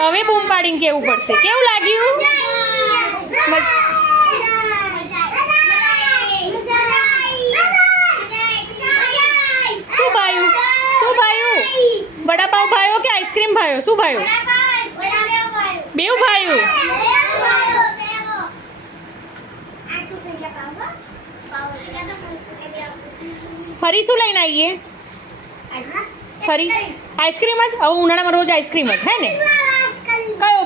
હવે બૂમ પાડીને કેવું પડશે. કેવું લાગ્યું? શું ભાયું? શું ભાયું? વડાપાવ ભાયો કે આઈસ્ક્રીમ ભાયો? શું ભાયું? બેવ ભાયું. ફરી શું લઈને આવીએ? ફરી આઈસ્ક્રીમ જ. હવે ઉનાળામાં રોજ આઈસ્ક્રીમ જ હે ને? કયો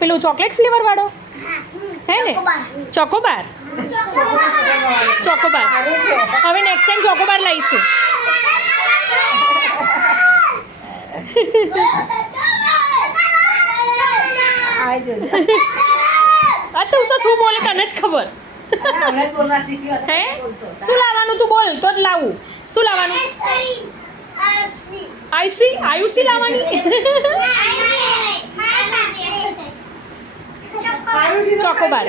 પેલો ચોકલેટ ફ્લેવર વાળો હે ને? ચોકોબાર. ચોકોબાર. હવે નેક્સ્ટ ટાઈમ ચોકોબાર લઈશું. તું તો શું બોલે તને જ ખબર હે? શું લાવવાનું તું બોલ તો જ લાવું. શું લાવવાનું? આયુષી લાવવાની. ચોકોબાર.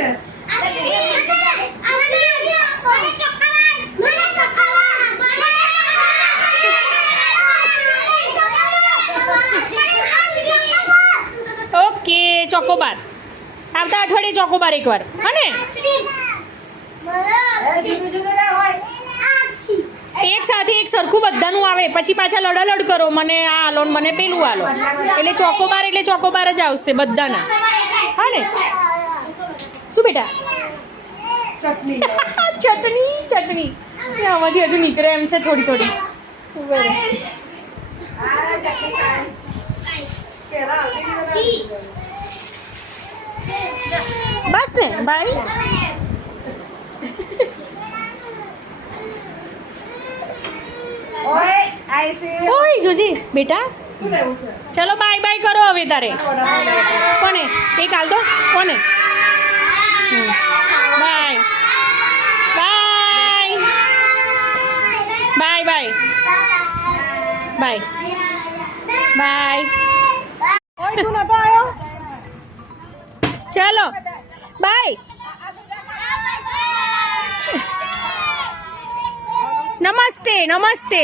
ઓકે ચોકોબાર. આવતા અઠવાડિયે ચોકોબાર એકવાર હા ને? એક સાથે એક સરખું બધાનું આવે પછી પાછા લડાલડ કરો મને આ આલો મને પેલું આલો. એટલે ચોકોબાર જ આવશે બધાના હા ને? શું બેટા? ચટણી આમાંથી હજુ નીકળે એમ છે થોડી. બસ ને ભાઈ. ઓય જોજી બેટા ચલો બાય બાય કરો હવે તારે. કોને એક હાલ દો. કોને? Bye bye bye bye bye. ચલો બાય. નમસ્તે.